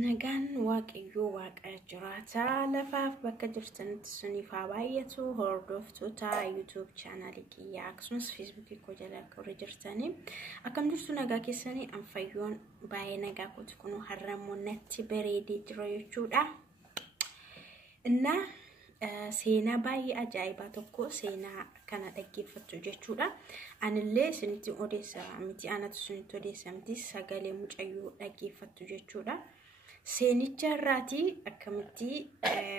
Nagaan waaqayyoo waaqa jiraataa lafaaf bakka jirtanitti suniif haa baay'atu. Hordoftoota YouTube channelii kiyyaa akkasumas Facebook koo jala akka jirtanii akkam jirtu nagaa keessanii anfayyoon baay'ee nagaa kooti kun har'ammoo natti bareedee jira jechuudha. Inna seenaa baay'ee ajaa'ibaa tokko seenaa kana dhaggeeffattu jechuudha. Anillee isinitti odeessa miti anatu isinitti odeessa miti sagalee mucayyoo dhaggeeffattu jechuudha. Seenicha irraati akkamitti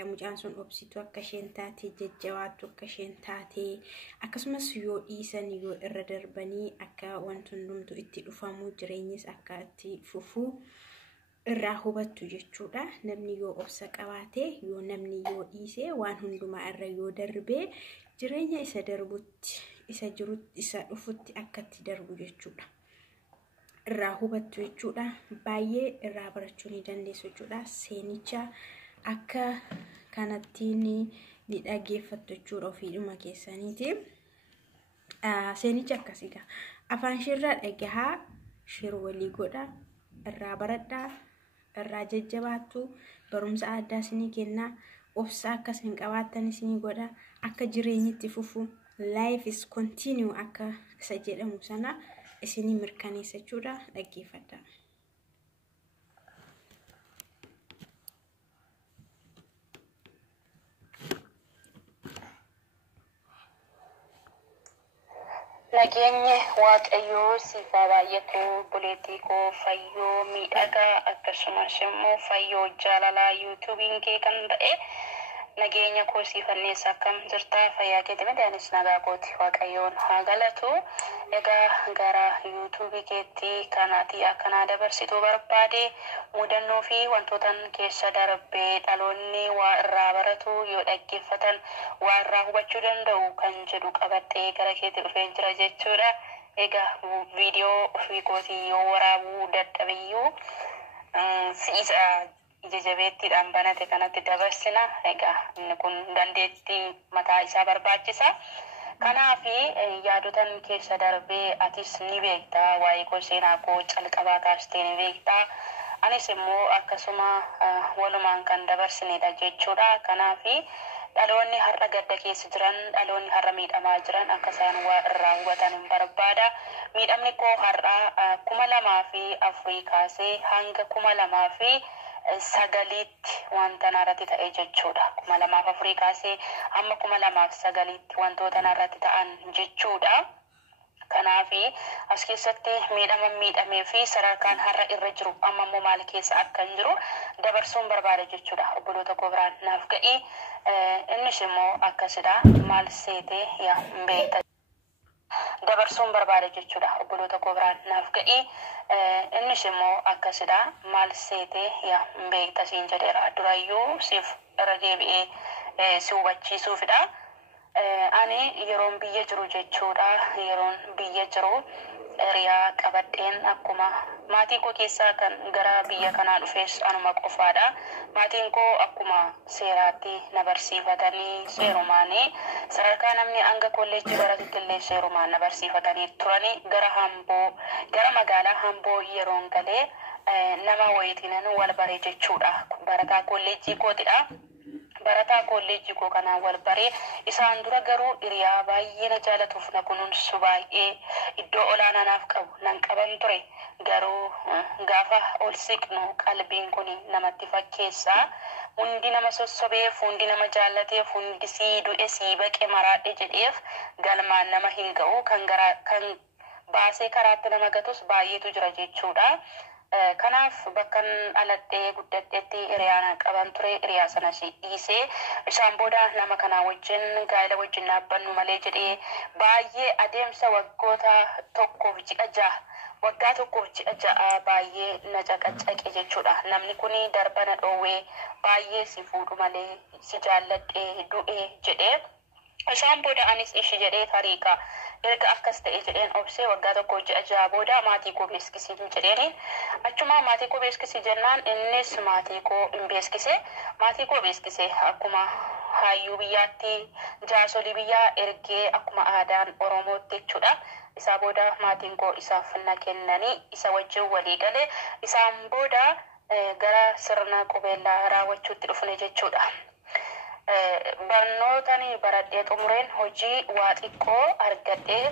mucaan sun obsitu akka isheen taate jajjabaattu akka isheen taate akkasumas yoo dhiisan yoo irra darbanii akka wanti hundumtu itti dhufamu jireenyis akka itti fufuu irraa hubattu jechuudha. Namni yoo obsa qabaate yoo namni yoo dhiise waan hundumaa irra yoo darbee jireenya isa darbutti isa jirutti isa dhufutti akka itti darbu jechuudha. Irraa hubattu jechuudha. Baay'ee irraa barachuu ni dandeessu jechuudha. Seenicha akka kanatti ni dhaggeeffattu jechuudha ofiidhuma keessaniiti. Seenicha akkasiidha. Afaan shirraa dhagahaa shir walii godha. Irraa baradhaa. Irraa jajjabaattu. Barumsa addaa isinii kenna. Obsa akka isin qabaattan isinii godha. Akka jireenyitti fufu. Life is continue akka isa jedhamu sana. Isinii mirkaneessa jechuudha dhaggeeffadhaa. Nageenye waaqayyoo siif baay'atu buleetii koo fayyoo miidhagaa akkasumas immoo fayyoo jaalalaa YouTubein kee kan ta'e nageenya koo siif anneessa akkam jirtaa fayyaa keetti midhaanis nagaa kooti waaqayyoon haa galatu. Egaa gara YouTube keetti kanaati akkanaa dabarsituu barbaade mudannoo fi wantootan keessa darbee dhaloonni waa irraa baratu yoo dhaggeeffatan waa irraa hubachuu danda'u kan jedhu qabadhee gara keetti dhufee jira jechuudha. Egaa viidiyoo ofii kootii yoo waraabuu dadhabiyyuu si'isa jajabeettiidhaan banate kanatti dabarsina. Egaa inni kun dandeettii mataa isaa barbaachisa. Kanaafi yaadotan keessa darbee atis ni beektaa waa'ee koo seenaa koo calqabaa kaastee ni beektaa. Anis immoo akkasuma walumaan kan dabarsinedha jechuudha. Kanaafi dhaloonni har'a gadda keessa jiran dhaloonni har'a miidhamaa jiran akka isaan waa irraa hubatan hin barbaada. Miidhamni koo har'a 2004 kaasee hanga 2009 wanta narratti ta'e jechuudha. 2004 kaasee amma 2009 wantoota narratti ta'an jechuudha. Kanaafi as keessatti miidhamee fi sadarkaan har'a irra jiru amma immoo maal keessa akka jiru dabarsuun barbaada jechuudha. Obboloota koo biraan naaf ga'i. Innis immoo akkasidha maal seetee yaa beekta. Dabarsuun barbaada jechuudha. Obboloota koo biraan naaf ga'i. Innis immoo akkasidha maal seetee yaa beekta siin jedheera. Durayyuu siif irra deebi'ee si hubachiisuufidha. Ani yeroon biyya jiru jechuudha. Yeroon biyya jiru hiriyaa qabadheen akkuma maatii koo keessaa kan gara biyya kanaa dhufes anuma qofaadha. Maatiin koo akkuma seeraatti na barsiifatanii seerumaanii sadarkaa namni hanga kolleejjii baratutti illee seerumaan na barsiifatanii turanii gara magaalaa Hamboo yeroon galee nama wayitiinan wal baree jechuudha. Barataa kolleejjii kootidha. Barataa kolleejjii koo kanaan wal baree isaan dura garuu hiriyaa baay'ee na jaalatuuf na kunuunsu baay'ee iddoo olaanaa naaf qabu nan qaban ture. Garuu gaafa ol siqnu qalbiin kun namatti fakkeessa. Hundi nama sossobeef, hundi nama jaallateef, hundi sii du'e sii baqe maraadhe jedheef galmaan nama hin ga'u kan baasee karaatti nama gatus baay'eetu jira jechuudha. Kanaaf bakkan aladhee guddadheetti hiriyaa qaban ture. Hiriyaa sanas dhiisee isaan booda nama kanaa wajjin gaa'ela wajjin dhaabbannu malee jedhee baay'ee adeemsa waggaa tokkoof ji'a ja'a baay'ee na caqacaqe jechuudha. Namni kun darbana dhoowwee baay'ee si fuudhu malee si jaalladhee du'e jedhee isaan booda anis ishi jedhee tariiqa erga akkas ta'e jedheen obsee waggaa tokko ji'a ja'a booda maatii koo beeskisii jedheeni. Achuma maatii koo beeskisii jennaan innis maatii koo hin beeskise. Maatii koo beeskise akkuma hayyuu biyyaatti jaasolii biyyaa ergee akkuma aadaan Oromootti jechuudha. Isa booda maatiin koo isaaf na kennanii isa wajjin walii galee isaan booda gara sirna qubeellaa raawwachuutti dhufne jechuudha. Barnootani baradhee xumureen hojii waa xiqqoo argadhee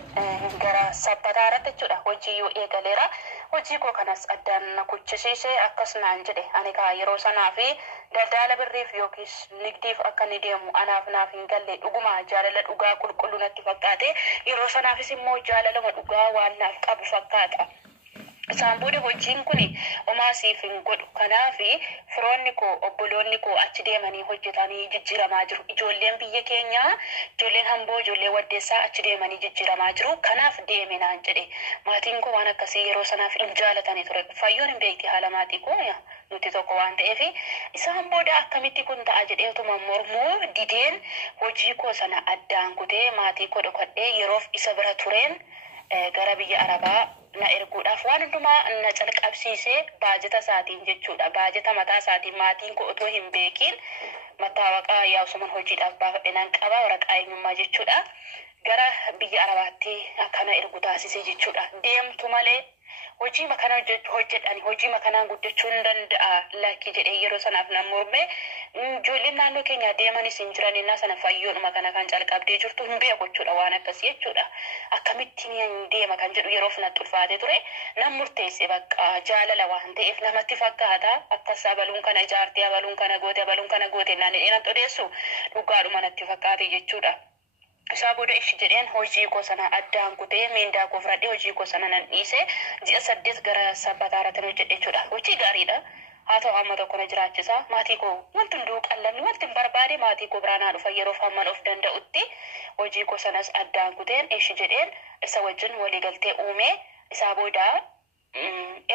gara sabbataa irratti jechuudha. Hojii yoo eegaleera. Hojii koo kanas addaan na kuchisiisee akkasumaan jedhe ani kaa yeroo sanaa fi daldala birriif yookiis nigdiif akka ni deemu anaaf naaf hin galle dhuguma jaalala dhugaa qulqulluu natti fakkaate yeroo sanaafis immoo jaalalama dhugaa waan naaf qabu fakkaata. Isaan booda hojiin kun homaa siif hin godhu. Kanaaf firoonni koo obboloonni koo achi deemanii hojjetanii jijjiiramaa jiru. Ijoolleen biyya keenyaa, ijoolleen Hamboo, ijoolleen Waddeessaa achi deemanii jijjiiramaa jiru. Kanaaf deeme naan jedhe. Maatiin koo waan akkasii yeroo sanaaf hin jaalatanii ture. Fayyoon hin beekti haala maatii koo nuti tokko waan ta'eef isaan booda akkamitti kun ta'a jedheetuma mormuu dideen hojii koo sana addaan kutee maatii koo dhokadhee yeroof isa bira tureen gara biyya Arabaa na erguudhaaf waan hundumaa na calqabsiisee baajata isaatiin jechuudha. Baajata mataa isaatiin maatiin koo otoo hin beekiin mattaawaqaa yaa'usuman hojiidhaaf baafadhe nan qaba waraqaa eenyummaa jechuudha. Gara biyya Arabaatti akkana ergu taasise jechuudha. Deemtu malee hojii makana hojjedhani hojii makanaan guddachuu hin danda'a lakki jedhee yeroo sanaaf nan morme. Ijoolleen naannoo keenya deemanis hin jiran innaa sana fayyoodhuma kana kan calqabdee jirtu hin beeku jechuudha waan akkasii jechuudha. Akkamittiin deema kan jedhu yeroof natti ulfaatee ture. Nan murteesse bakka jaalala waan ta'eef namatti fakkaata akkas abaluun kana ijaartee abaluun kana goote naan jedhee natti odeessu dhugaadhuma natti fakkaate jechuudha. Isaa booda ishi jedheen hojii koo sana addaan kutee miindaa koo fudhadhee hojii koo sana nan dhiise ji'a 8 gara sabbataa irratti hojjedhe jechuudha. Hojii gaariidha. Haa ta'u amma tokko na jiraachisa. Maatii koo wanti hunduu qallamni wanti hin barbaade maatii koo biraanaa dhufa yeroof hamman of danda'utti hojii koo sanas addaan kuteen ishi jedheen isa wajjin waliigaltee uume. Isaa booda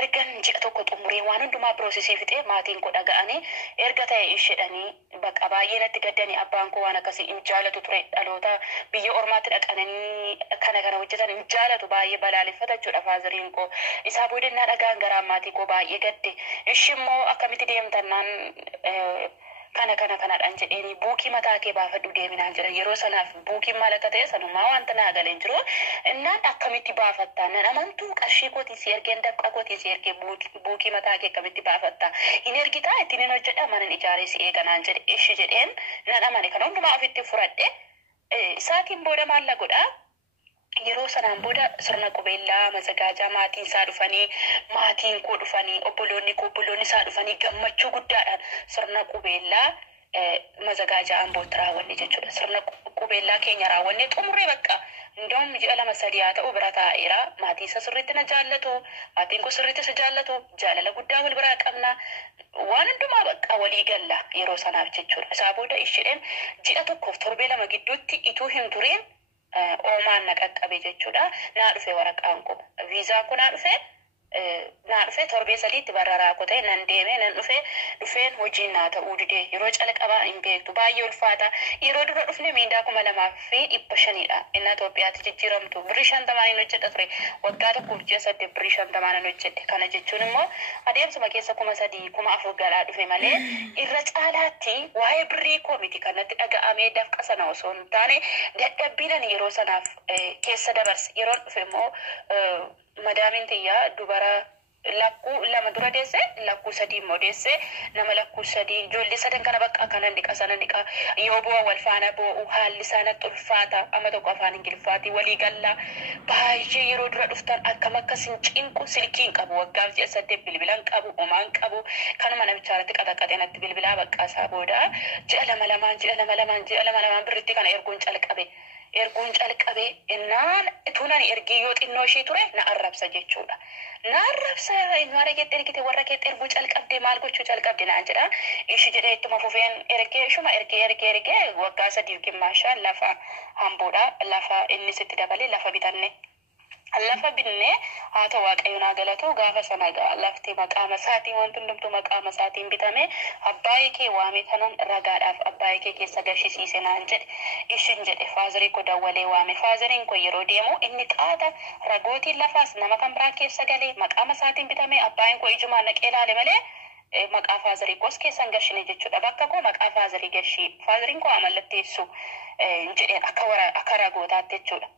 ergan ji'a tokko xumuree waan hundumaa piroosesii fixee maatiin koo dhaga'anii erga ta'e ishedhanii bakka baay'ee natti gaddanii abbaan koo waan akkasii hin jaalatu ture dhaloota biyya ormaatti dhaqananii kana hojjetan hin jaalatu baay'ee balaaleffata jechuudha faaziriin koo. Isaa booda innaa dhagaan garaa maatii koo baay'ee gadde. Ishi immoo akkamitti deemtannaan kanadhaan jedheeni buukii mataa kee baafadhu deeminaan jira. Yeroo sanaaf buukiin maal akka ta'e sanumaa wanta naa galeen jiru. Innaan akkamitti baafattaa? Nan amantuu qarshii kootiin si ergeen dafqa kootiin si ergee buukii mataa kee akkamitti baafattaa? Hin ergitaa ittiin hin hojjedha manan ijaaree si eeganaan jedhe. Ishi jedheen nan amane kana hundumaa ofitti fudhadhe. Isaatiin booda maal na godhaa? Yeroo sanaan booda sirna qubeellaa mazagaajaa maatiin isaa dhufanii maatiin koo dhufanii obboloonni isaa dhufanii gammachuu guddaadhaan sirna qubeellaa mazagaajaa Ambootti raawwanne jechuudha. Sirna qubeellaa keenya raawwanne xumurree bakka Indoom ji'a 2-3 haa ta'u bira taa'eera. Maatii isa sirriitti na jaallatu, maatiin koo sirriitti isa jaallatu, jaalala guddaa wal biraa qabna. Waan hundumaa bakka walii galla yeroo sanaaf jechuudha. Isaa booda isheen ji'a 1-7 lama gidduutti ituu hin tureen oomaan na qaqqabe jechuudha. Naa dhufe waraqaan kun viizaan kun naa dhufe 7 sadiitti bararaa kutee nan deeme nan dhufeen hojiin naa ta'uu didee yeroo calqabaa hin beektu baay'ee ulfaata. Yeroo dura dhufne miindaa 2,500 inni Itoophiyaatti jijjiiramtu birrii 50 hin hojjedha ture. Waggaa tokkoof ji'a 8 birrii 50 nan hojjedhe. Kana jechuun immoo adeemsuma keessa 3,000 4,000 galaa dhufe malee irra caalaatti waa'ee birrii koo miti kanatti dhaga'amee dafqa sana osoo hin taane dadhabbiinan yeroo sanaaf keessa dabarse. Yeroo dhufe immoo madaamin tiyyaa dubara lakkuu 2 dura deesse lakkuu 3 immoo deesse nama lakkuu 3 ijoollee 3 kana bakka kana sana niqa yoo bu'a wal faana bu'u haalli isaanitti ulfaata amma tokko afaan Ingiliffaatii walii galla baay'ee yeroo dura dhuftan akkam akkasin cinqu silkiin qabu waggaaf ji'a 8 bilbilan qabu homaan qabu kanuma namichaarratti qaxaqaxee natti bilbilaa bakka isaa booda ji'a 2 birritti kana erguun calqabe innaan tunan ergii yoo xinnoo ishee ture na arrabsa jechuudha. Na arrabsa inni warra keetti ergite warra keetti erguu calqabde maal gochuu calqabde naan jedha. Ishi jedhee ittuma fufeen ergee waggaa 3 gimmaashaa lafa Hamboodha lafa inni sitti dabalee lafa bitanne. Lafa binne haa ta'u waaqayyoon haa galatu gaafa sana lafti maqaama isaatiin wanti hundumtuu maqaama isaatiin bitame abbaayee kee waame kanan ragaadhaaf abbaayee kee keessa gashisiise naan jedhe. Ishin jedhe faazarii koo dawwalee waame. Faazariin koo yeroo deemu inni xaata ragootiin lafaas nama kan biraa keessa galee maqaama isaatiin bitame abbaayeen koo ijumaan naqee ilaale malee maqaa faazarii koos keessan gashine jechuudha. Bakka koo maqaa faazarii gashii faazariin koo amallatteessu jedheen akka ragootaatti jechuudha.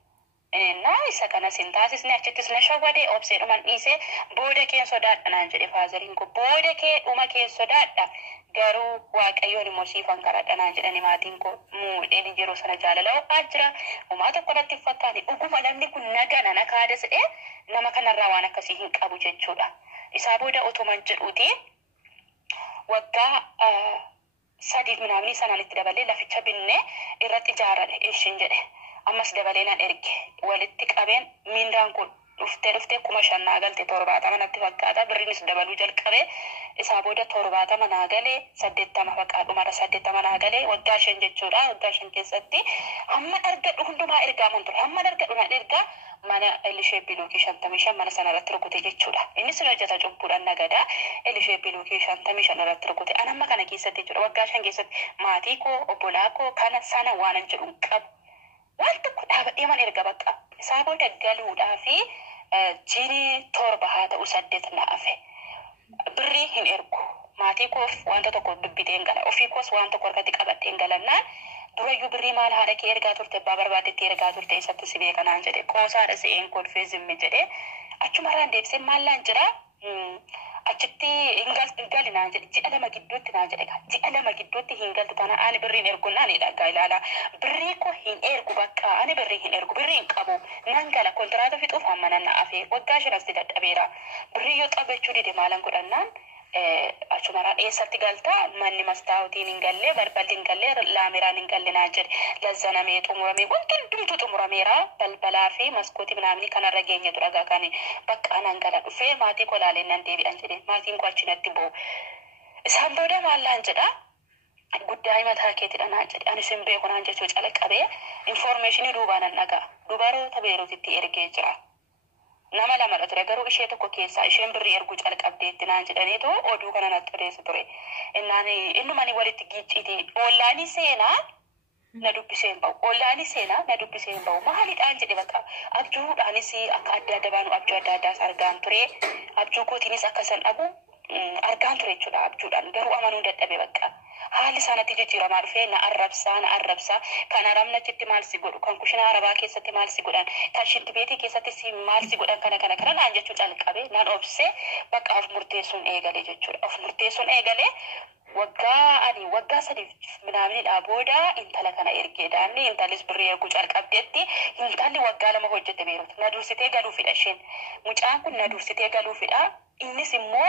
isa kana sin taasisne achittis na shawwade obseedhuman dhiise booda keen sodaadha naan jedhe faazariin ko booda kee dhuma keen sodaadha garuu waaqayyoon immoo siifan kadhadha naan jedhani maatiin ko muudheen yeroo sana jaalala ajjira uumaa tokko irratti fakkaate dhuguma namni kun nagana na kaada jedhee nama kanarraa waan akkasii hin qabu jechuudha. Isaa booda otoman jedhuuti waggaa sadii minaamni sanaan itti dabalee laficha binne irratti ijaarrate ishiin jedhe ammas dabalee nan erge walitti qabeen mindaan kun dhuftee kuma shannaa galte 70 natti fakkaata birriinis dabaluu jalqabe isaa booda 70 naa galee 80 fakkaadhumara 80 naa galee waggaa 5 jechuudha waggaa 5 keessatti hamma argadhu hundumaa ergaaman ture hamma argadhu na ergaa mana Elishee Biluukii 55 mana sana irratti rukute jechuudha innis hojjeta cubbuudhaan nagada Elishee Biluukii 55 irratti rukute anamma kana keessatti jechuudha waggaa 5 keessatti maatii koo obbolaa koo kana sana waan jedhu qabu waan tokko dhaabadhee man erga bakka isaa booda galuudhaa fi jiini 7 haa ta'u 8 naafe birrii hin ergu maatii koof wanta tokko dubbiteen gala ofii koos waan tokko harkatti qabadheen galannaan durayyuu birrii maal haadha kee ergaa turte abbaa barbaadetti ergaa turte isatti si beekanaan jedhe qoosaadha se'een kolfee zimmi jedhe achumarraan deebisee maallaan jira achitti hingalti naan jedhe ji'a 2 gidduutti naan jedhe ji'a 2 gidduutti hingaltu tana ani birriin ergu naani dhagaa ilaala birrii ko hin ergu bakka ani birrii hin ergu birrii hin qabu nan gala kontiraata fixuuf hamma nan na'afe waggaa 5 dadhabeera birrii yoo qabachuu dide maalan godhannaan achumaraan eessatti galta manni mastaawutiin hin galle balballi hin galle laameraan hin galle naan jedhe lazzanamee xumuramee wanti hundumtu xumurameera balbalaa fi maskootii minaamni kanarra geenyetu dhagaa kan bakka anan gala dhufee maatii kolaaleen nan deebi'an jedhe maatiin ko achinatti boo isaan booda maallaan jedha guddaa mataa keetidha naan jedhe anis hin beeku naan jechuu calaqqabee informeeshinii duubaanan dhagaa dubaroota beeruutitti ergee jira. Nama lama ture garuu ishee tokko keessaa isheen birrii ergu calqabdeetti naan jedhaniitu oduu kana natti odeessu ture. Innumani walitti giicciiti ollaani seenaa na dubbiseen ba'u ollaani seenaa na dubbiseen ba'u maalidhaan jedhe bakka abjuudhaanis akka adda adda baanu abjuu adda addaas argaan ture abjuu kootiinis akka san dhabu argaan ture jechuudha abjuudhaan garuu amanuu dadhabe bakka. Haalli isaanitti jijjiiramaa dhufee na arrabsaa kan aramnachitti maal si godhu kan kushina arabaa keessatti maal si godhan kan shinti beetii keessatti si maal si godhan kana naan jechuu calqabe naan obse bakka of murteessuun eegale jechuudha of murteessuun eegale waggaa 3 minaamniidhaa booda intala kana ergee daanni intalis birrii erguu calqabdeetti intalli waggaa 2 hojjette beeruuti na dursitee galuufidha isheen mucaan kun na dursitee galuufidha. Innis immoo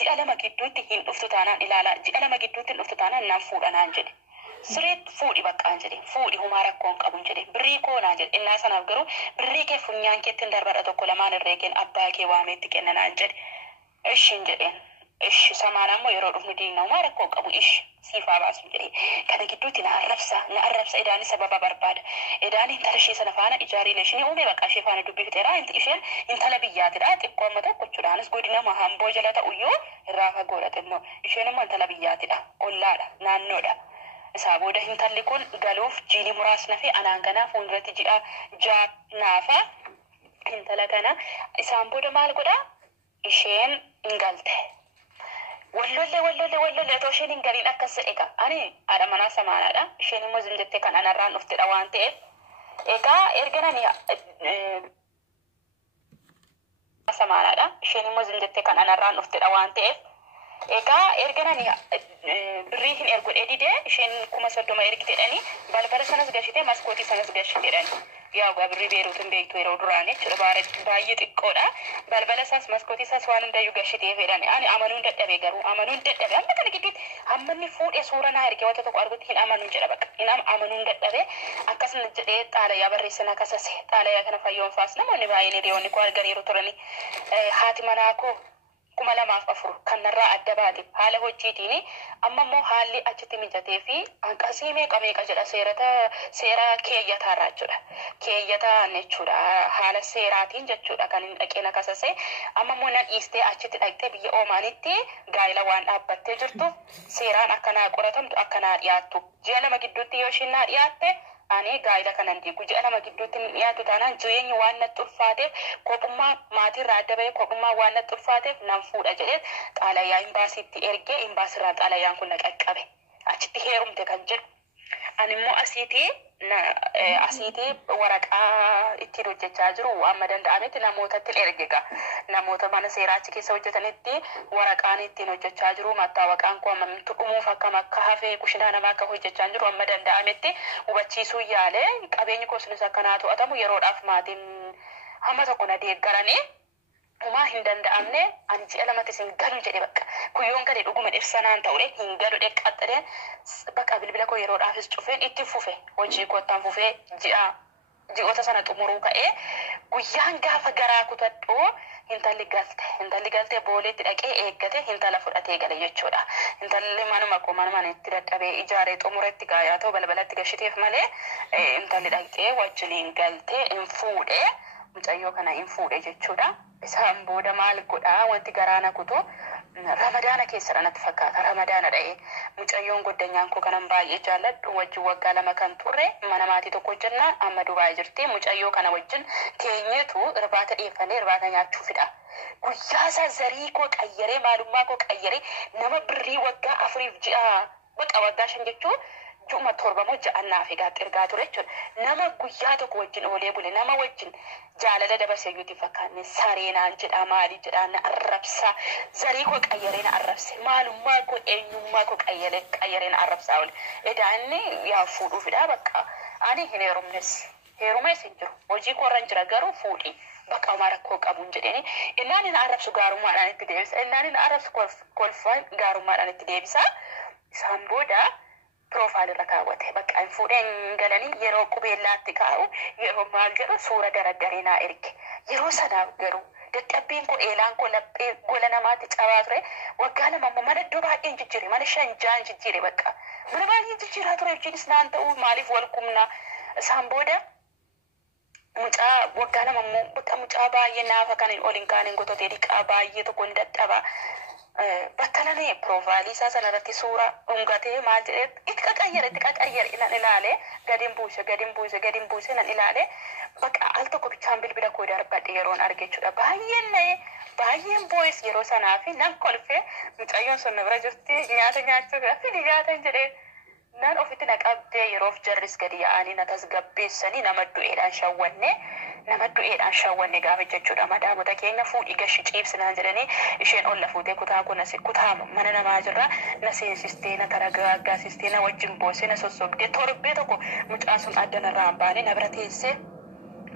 ji'a 2 gidduutti hin dhuftu taanaan ilaala ji'a 2 gidduutti hin dhuftu taanaan nan fuudhanaan jedhe sirriitti fuudhi baqqaan jedhe fuudhi humaa rakkoon qabun jedhe birrii koonaan jedhe innaa sanaaf garuu birrii kee funyaan keetti hin darbadha tokko lamaan irreekeen abbaa kee waameetti kennanaan jedhe ishiin jedheen ishi samaan ammoo yeroo dhufnu diinna humaa rakkoon qabu ishi siifaa baasu jedhe kana gidduutti na arrabsa edaani sababa barbaada edaani intala ishee sana faana ijaariin isheen uume baqqaa ishee faana dubbifteera isheen intala biyyaatidha xiqqoo amma tokko jechuudhaanis godina mahamboo jala ta'uyyuu irraa fagoodha xinnoo isheen immoo intala biyyaatidha ollaadha naannoodha. Isaa booda intalli kun galuuf jiini muraasna fi anaan ganaa fuulduratti ji'a 6 naafa intala kana isaan booda maal godha isheen ingalte. Wallolle otoo isheen hin galiin akkas jedhe ani haadha manaa samaanaadha isheen immoo zinjettee kan anarraan dhuftedha waan ta'eef egaa erganani samaanaadha isheen immoo zinjettee kan anarraan dhuftedha waan ta'eef egaa erganani birrii hin ergu didee isheen 30 ergitedhani balbala sanas gashitee maskootii sanas gashitedhani yaa birrii beeruutiin beektu yeroo duraanii jechuudha baay'ee xiqqoodha balbala isaas maskootii isaas waan hundayyuu gashitee fedhani ani amanuun dadhabe garuu amanuun dadhabe amma kana gidduutti hammanni fuudhee suura naa ergee wanta tokko argutti hin amanuun jedha bakka hin amanuun dadhabe akkasuma jedhee xaalayaa barreessina kasase xaalayaa kana fayyoonfaas namoonni baay'een hiriyoonni koo arganiiru turani haati manaa koo 2004 kan narraa adda baate haala hojiitiin amma immoo haalli achitti mijatee fi hanqasii meeqa jedha seera keeyyataarraa jechuudha keeyyataan jechuudha haala seeraatiin jechuudha kan hin dhaqeena kasase amma immoo nan dhiistee achitti dhaqxee biyya Oomaanitti gaa'ela waan dhaabbattee jirtu seeraan akkanaa qoratamtu akkanaa dhiyaattu ji'a 2 gidduutti yoo ishiin naa dhiyaatte ani gaa'ela kanan diigu ji'a 2 gidduutti dhiyaatu taanaan jireenyi waan natti ulfaateef kophummaa maatirraa adda bahee kophummaa waan natti ulfaateef nan fuudha jedhee xaalayaa imbaasiitti ergee imbaasirraa xaalayaan kun na qaqqabe achitti heerumte kan jedhu animmoo asiitii waraqaa ittiin hojjechaa jiru amma danda'ametti namootatti ergega. Namoota mana seeraa achi keessa hojjetanitti waraqaan ittiin hojjechaa jiru mattaawaqaan koo amantu dhumuuf akkam akka hafee kushinaa namaa akka hojjechaa jiru amma danda'ametti hubachiisuu yaale qabeenyi kosunis akkanaa to'atamu yeroodhaaf maatiin hamma tokko na deeggaranii Uma hin danda'amne ani ji'a lamatti isin galu jedhe bakka kuyyoon gadi dhuguma ibsanaan ta'uudhe hin galu dheqqaxxadhe bakka bilbila koo yeroodhaafis cufeen itti fufe hojii kottaan fufee ji'oota sana xumuruu ka'ee guyyaan gaafa garaa kutadhu intalli galte booleetti dhaqee eeggate intala fudhatee gale jechuudha. Intalli manuma itti dadhabee ijaaree xumuretti gaayaa ta'u balbalatti gashiteef malee intalli dhaqee wajjiniin galtee hin fuudhee mucayyoo kana hin fuudhee jechuudha. Isaan booda maal godhaa wanti garaana kutu ramadaana keessadha natti fakkaata. Ramadaana dha'ee mucayyoon goddanyaan koo kanan baay'ee jaalladhu wajjin waggaa 2 kan turre mana maatii tokko jennaan amma Dubaay jirti. Mucayyoo kana wajjin teenyeetu irbaata dhiyeeffannee irbaata nyaachuufidha. Guyyaa isaa zarii koo qayyaree maalummaa koo qayyaree nama birrii waggaa 4 ji'a baqa waggaa 5 jechuun Juma 7 moo 6 naaf eegaatti ergaa ture jechuudha. Nama guyyaa tokko wajjin oolee bule nama wajjin jaalala dabarsee yuuti fakkaanne sareenaan jedhaa maali jedhaa na arrabsaa zarii koo qayyaree na arrabse maalummaa koo eenyummaa koo qayyaree na arrabsaa oole edaa inni yaa fuudhuufidha bakka ani hin heerumes hin jiru hojii koo irra jira garuu fuudhii bakka uma rakkoo qabuun jedheni innaan hin arrabsu gaarummaadhaan itti deebisa innaan hin arrabsu kolfaa gaarummaadhaan itti deebisa isaan booda Profile rakawate bakka an fuudheen galanii yeroo qubeellaatti kaa'u yeroo maal jedhu suura daraggaree naa erge yeroo sanaaf garuu dadhabbiin koo eelaan koo laphee gola namaatti cabaa ture waggaa 2 mana iddoo baay'een jijjiire mana 5 6 jijjiire bakka mana baay'ee jijjiiraa ture jechuunis naan ta'u maaliif wal qumna isaan booda mucaa waggaa 2 immoo bakka mucaa baay'ee naafa kan olin kaaniin gototee dhiqaa baay'ee tokko ni dadhaba. Battalanii profaayilii isaa sanarratti suura dhungatee maal jedhee itti qaqayyare nan ilaale gadiin buuse nan ilaale bakka al tokko bichaan bilbila koo darbadhe yeroon arge jechuudha. Baay'een boo'is yeroo sanaa fi nan kolfee mucayyoon sun na bira jirti nyaata nyaachuuf fidi nyaatan jedhee nan ofitti na qabdee yeroof jarris gadi yaa'anii na tasgabbeessanii nama du'eedhaan shawwanne gaafa jechuudha. Madaamota keenya fuudhii gashi ciibsinaan jedhanii isheen olla fuutee kutaa mana namaa jirra na seensistee na taragaaggaasistee na wajjin boosee na sossobdee torbee tokko mucaan sun adda narraa hin baane na bira teessee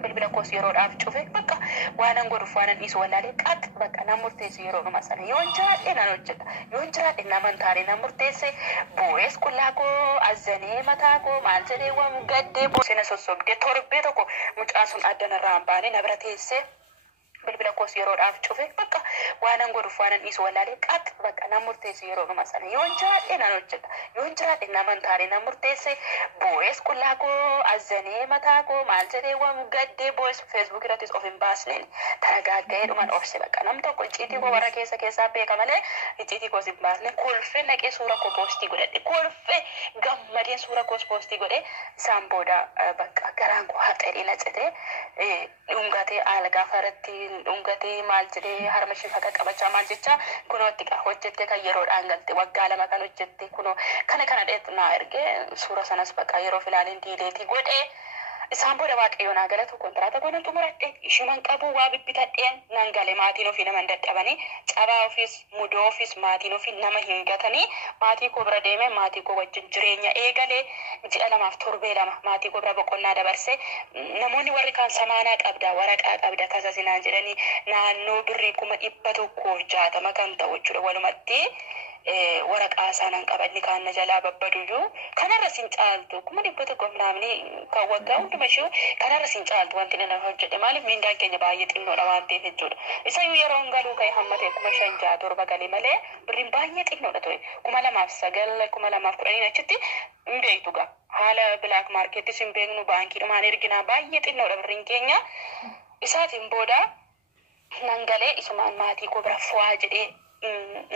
bilbila koos yeroodhaaf cufe bakka waanan godhuuf waanan dhiisu wallaalee qaxxi bakka nan murteesse yeroodhuma sana yoon jiraadhe nan hojjedha yoon jiraadhe naman taane nan murteesse boo'ees qullaa koo azzanee mataa koo maal jedhee waan gaddee boosee na sossobdee torbee tokko mucaan sun adda narraa hin baane na bira teessee bilbila koos yeroodhaaf cufe bakka waanan godhuuf waanan dhiisu wallaalee qaxxi bakka nan murteesse yeroodhuma sana yoon jiraadhe nan hojjedha yoon jiraadhe naman taane nan murteesse boo'ees qullaa koo azzanee mataa koo maal jedhee waan gaddee boo'ees feesbuuk irrattis of hin baasneen taragaaggaa'ee dhuman obse bakka nam tokko icciitii koo warra keessaa beeka malee icciitii koos hin baasne kolfee naqee suura koo poostii godhadhe kolfee gammadeen suura koos poostii godhe isaan booda bakka garaan koo haxeedhee nacetee dhungatee algaa faratti dhungatee maal jedhee harma ishee faqa qabachaa maal jecha kunootti hojjette kan yeroodhaan galte waggaa 2 kan hojjette kunoo kana dheetu naa erge suura sanas bakka yeroo filaaleen diileetii godhee isaan booda waaqayyoon haa galatu kontiraata goona xumuradhe ishuman qabu waa bibbitadheen nan gale maatiin ofii nama hin dadhabanii cabaa ofiis mudoo ofiis maatiin ofii nama hin gatanii maatii koo bira deemee maatii koo wajjin jireenya eegalee ji'a 2 fi torbee 2 maatii koo bira boqonnaa dabarse namoonni warri kaan samaanaa qabda waraqaa qabda kasasinaan jedhanii naannoo birrii 160 kan ta'u jechuudha walumatti waraqaa isaanan qabanni kaan na jalaa babbaduyyuu kanarra sin caaltu 100 namni kan waggaa hunduma ishee kanarra sin caaltu wanti nama hojjedhe maaliif miindaan keenya baay'ee xinnoodha waan ta'eef jechuudha. Isayyuu yeroo galuu ka'e hammatee 5,607 galee malee birriin baay'ee xinnoodha ture 2,900 2,010 achitti hin beektu gaa haala bilaak maarkeettis hin beeknu baankiidhumaan erginaa baay'ee xinnoodha birriin keenya isaatiin booda nan galee isumaan maatii koo bira fu'aa jedhee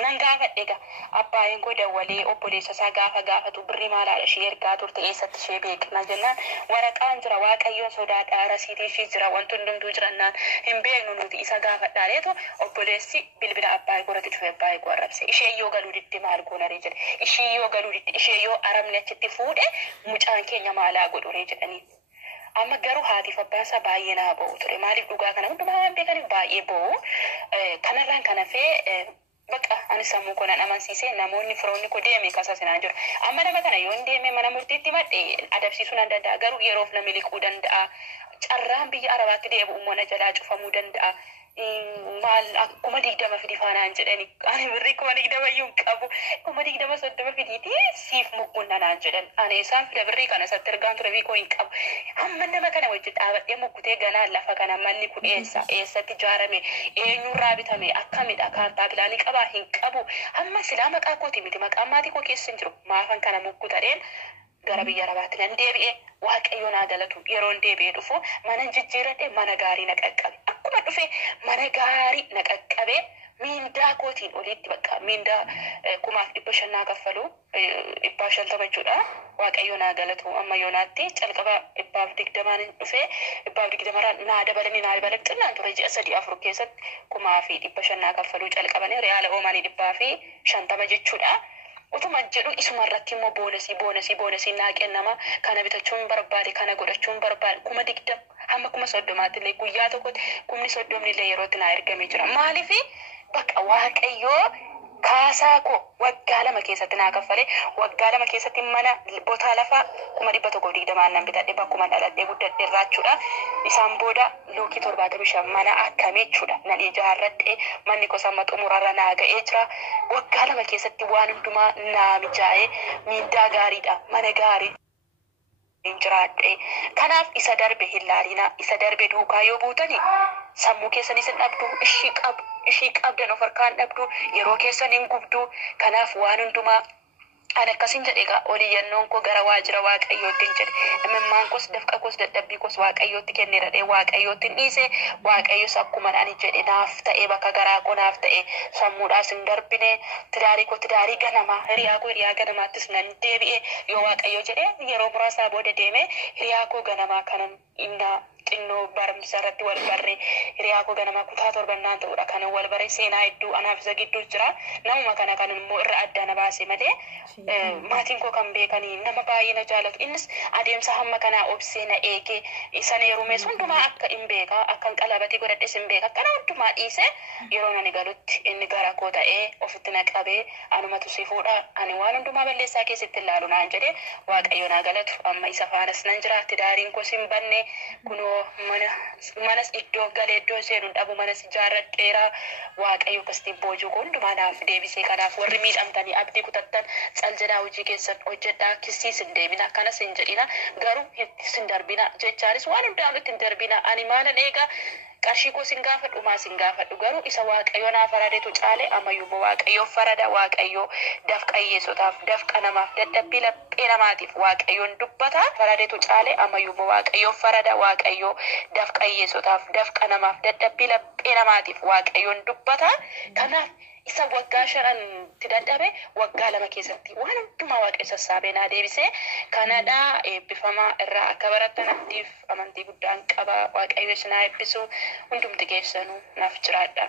nan gaafadhe egaa abbaayin koo dawwalee obboleessa isaa gaafatu birrii maalaadha ishee ergaa turte eessatti ishee beekna jennaan waraqaan jira waaqayyoon sodaadhaa rasiitii ishee jira wanti hundumtuu jirannaan hin beeknu nuti isa gaafadhaareetu obboleessi bilbila abbaayii koorratti dhufe abbaayii koo arrabse ishee yoo galuu didde maal goonaree jedhe ishee yoo galuu didde ishee yoo aramne achitti fuudhe mucaan keenya maalaa godhuree jedhanii. Amma garuu haatiif abbaan isaa baay'ee naa ba'u ture maaliif dhugaa kana hundumaa waan beekaniif baay'ee ba'u kanarraan kana fee bakka ani sammuu konan amansiisee namoonni firoonni koo deeme kasasinaa jiru amma nama kana yoo deeme mana murtiitti madhe adabsiisuun an danda'a garuu yeroof na miliquu danda'a carraan biyya arabaatti deebi'u mana jalaa cufamuu danda'a maal akkuma 20 fidi faanaan jedhani ani birrii kuma 20 iyyuu qabu kuma 20 30 fidiiti siif muggunnanaan jedhan ani isaan fida birrii kana satti ergaan ture biikoo hin qabu amma nama kana wajji dhaabadhee muggutee ganaan lafa kana manni kun eessatti ijaarame eenyurraa bitame akkamidha kaartaa bilaanii qabaa hin qabu amma silaa maqaa kooti miti maqaan maatii koo keessa hin jiru maafan kana muggutadheen gara biyya arabaatti nan deebi'ee waaqayyo naa galatu yeroo deebi'ee dhufu mana jijjiiradhe mana gaarii na qaqqabe akkuma dhufe mana gaarii na qaqqabe miindaa kootiin olitti bakka miindaa 1,500 kaffalu 150 jechuudha waaqayyo naa galatu amma yoonaatti calqaba 120 dhufe 120 naa dabalanii ture ji'a 3-4 keessatti 1,500 kaffalu calqabanii reyaala oomanii 150 jechuudha. Utuma jedhu isumarratti immoo boonasii naa kennama kana bitachuun barbaade kana godhachuun barbaade 20 hamma 30 illee guyyaa tokkotti 30 illee yerootti naa ergamee jira maaliif bakka waaqayyoo kaasaa koo waggaa 2 keessatti naa kaffale waggaa 2 keessatti mana botaa lafaa 120 nan bitadhe bakkuma dhaladhee guddadhe irraachuudha isaan booda lookii 75 mana akkamee jechuudha nan ijaarradhe manni kosamma xumurarra naa ga'ee jira waggaa 2 keessatti waan hundumaa naa mijaa'ee miindaa gaariidha mana gaarii injiraadhe kanaaf isa darbe hilaalina isa darbe duukaa yoo buutani sammuu keessanis hin dhabdu ishii qabdan of harkaan dhabdu yeroo keessan hin gubdu kanaaf waan hundumaa ani akkasin jedhe egaa oliyyannoon koo gara waajjira waaqayyootti jedhe imimmaan kos dafqa kos dadhabbii kos waaqayyootti kenneera waaqayyootti dhiise waaqayyos akkuma ani jedhe naaf ta'e bakka garaa koo naaf ta'e sammuudhaas hin darbine tidaarii ganamaa hiriyaa ganamaattis nan deebi'e yoo waaqayyo jedhe yeroo muraasaa booda deeme hiriyaa koo ganamaa kanan innaa xinnoo barumsa irratti wal barre hiriyaa koo ganamaa kutaa 7 ta'uudha kanan wal barre seenaa hedduu anaaf isa gidduu jira namuma kana kan immoo irra adda na baase malee maatiin koo kan beekanii nama baay'ee na jaalatu innis adeemsa hamma kanaa obsee na eegee isa neerumees hundumaa akka hin beeka akkan qalabatii godhadhes hin beeka akkana hundumaa dhiise yeroo nani galutti inni gara koo ta'ee ofitti na qabee anumatu si fuudha ani waan hundumaa balleessaa keessatti ilaalu naan jedhe waaqayyo naa galatu amma isa faanas nan jira tidaariin koo sin banne kunoo manas iddoo galee iddoo seenu dhabu manas ijaarradheera waaqayyo kastii boojuu hundumaa naaf deebisee kanaaf warri miidhamtanii abdii kutattan caljedhaa hojii keessan hojjedhaa kissiis hin deebina akkanas hin jedhina garuu hin darbina jechaanis waan hundaanuu hin darbina ani maalan eegaa qarshii koo sin gaafadhu maa sin gaafadhu garuu isa waaqayyo naaf faradeetu caale ammayyuu waaqayyo farada waaqayyo dafqa hiyyeessotaaf dafqa namaaf dadhabbii laphee namaatiif waaqayyoon dubbata faradeetu caale ammayyuu waaqayyo farada waaqayyo dafqa hiyyeessotaaf dafqa namaaf dadhabbii laphee namaatiif waaqayyoon dubbata kanaaf isa waggaa 5 dadhabe waggaa 2 keessatti waan hundumaa waaqayyo sassaabee naa deebisee kanadhaa eebbifamaa irraa akka barattan abdiif amantii guddaan qaba waaqayyo isinaa eebbisu hundumti keessanuu naaf jiraadha.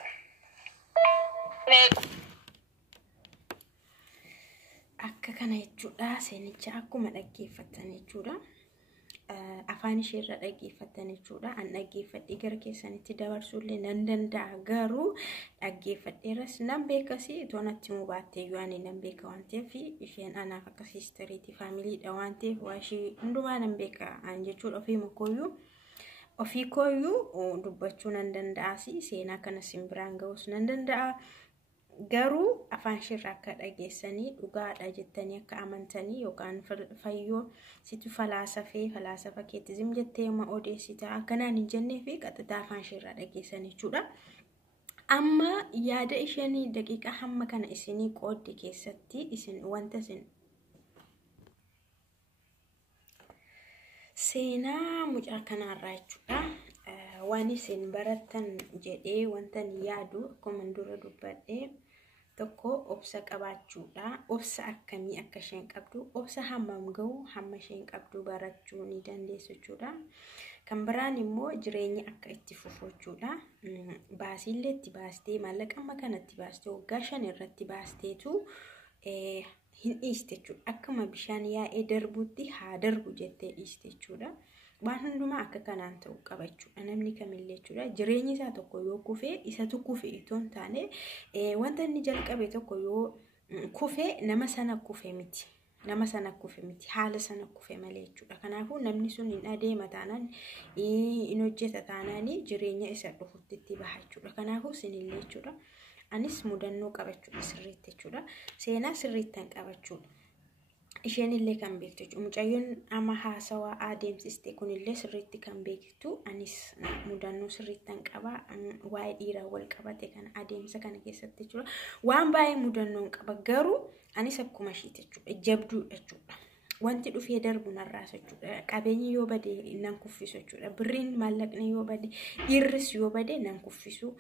Akka kana jechuudha seenicha akkuma dhaggeeffattan jechuudha. Afaan ishee irra dhaggeeffattan jechuudha. An dhaggeeffadhee gara keessanitti dabarsuullee nan danda'a garuu dhaggeeffadheeras nan beekasi toonatti immoo baatteeyyuu ani nan beeka waan ta'eef isheen anaaf akka siistariitii faamiliidha waan ta'eef waa ishee hundumaa nan beeka an jechuudha ofii kooyyuu dubbachuu nan danda'asi seenaa kana simbiraan ga'uus nan danda'a. Garuu afaan shirraa akka dhageessanii dhugaadha jettanii akka amantanii yookaan fayyoo situ falaasafa keettizim jettee ma odeessita akkanaan hin jennee fi qaxxaa afaan shirraa dhageessanii jechuudha. Amma yaada ishanii daqiiqa hamma kana isinii qoodde keessatti isin wanta isin seenaa mucaa kanarraa jechuudha. Waan isin barattan jedhee wanta ni yaadu akkuma dura dubbadhee tokko obsa qabaachuudha. Obsa akkamii akka isheen qabdu, obsa hammam gahu hamma isheen qabdu barachuu ni dandeessu jechuudha. Kan biraan immoo jireenya akka itti fufu jechuudha. Baasiillee itti baastee maallaqa amma kanatti baastee waggaa 5 irratti baasteetu hin dhiiste jechuudha. Akkuma bishaan yaa'ee darbutti haa darbu jettee dhiiste jechuudha. Waan hundumaa akka kanaan ta'u qaba jechuudha. Namni kamillee jechuudha. Jireenyi isaa tokko yoo kufee isatu kufee itoo hin taane wanta inni jalqabe tokko yoo kufee nama sana kufe miti. Nama sana kufe miti. Haala sana kufe malee jechuudha. Kanaafuu namni sun hin adeema taanaan hin hojjeta taanaan jireenya isa dhufutti itti baha jechuudha. Kanaafuu sinillee jechuudha. Anis mudannoo qabachuudha sirriitti jechuudha. Seenaa sirriittan qabachuudha. Isheen illee kan beektu jechuudha. Mucayyoon amma haasawaa adeemsiste kunillee sirriitti kan beektu. Anis mudannoo sirriittan qaba. Waa'ee dhiiraa wal qabate kana adeemsa kana keessatti jechuudha. Waan baay'ee mudannoon qaba. Garuu anis akkuma ishiiti jechuudha. Jabduudha jechuudha. Wanti dhufee darbu narraas jechuudha. Qabeenyi yoo bade nan kuffisu jechuudha. Birriin maallaqni yoo bade, dhiirris yoo bade nan kuffisu,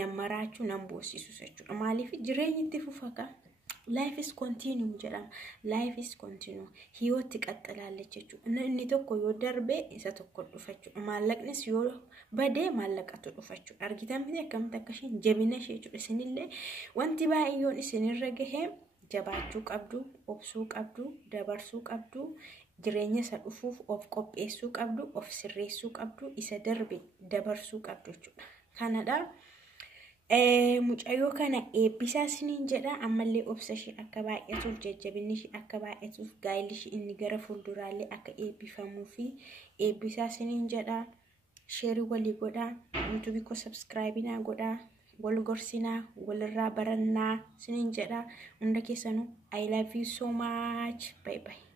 nan maraachuu, nan boosisu jechuudha. Maaliif jireenyi itti fufaka? Life is continue jedhama. Life is continue. Hiyootti qaxxalaalle jechuudha. Inni tokko yoo darbe isa tokko dhufa jechuudha. Maallaqnis yoo bade maallaqatu dhufa jechuudha. Argitan miti akkamitti akka isheen jabina ishee jechuudha. Isinillee wanti baay'een isinirra gahee jabaachuu qabdu, obsuu qabdu, dabarsuu qabdu, jireenya isa dhufuuf of qopheessuu qabdu, of sirreessuu qabdu, isa darbe dabarsuu qabdu jechuudha. Kanadha. Mucayyoo kana eebbisaa isiniin jedha. Ammallee obsa ishee akka baay'atuuf, jajjabinni ishee akka baay'atuuf, gaa'illi ishee inni gara fuulduraallee akka eebbifamuu fi eebbisaa isiniin jedha. Sheerii walii godhaa. YouTube koo subscribe godhaa. Wal gorsinaa, walirraa barannaa isiniin jedha. Hunda keessanuu I love you so much. Bye bye.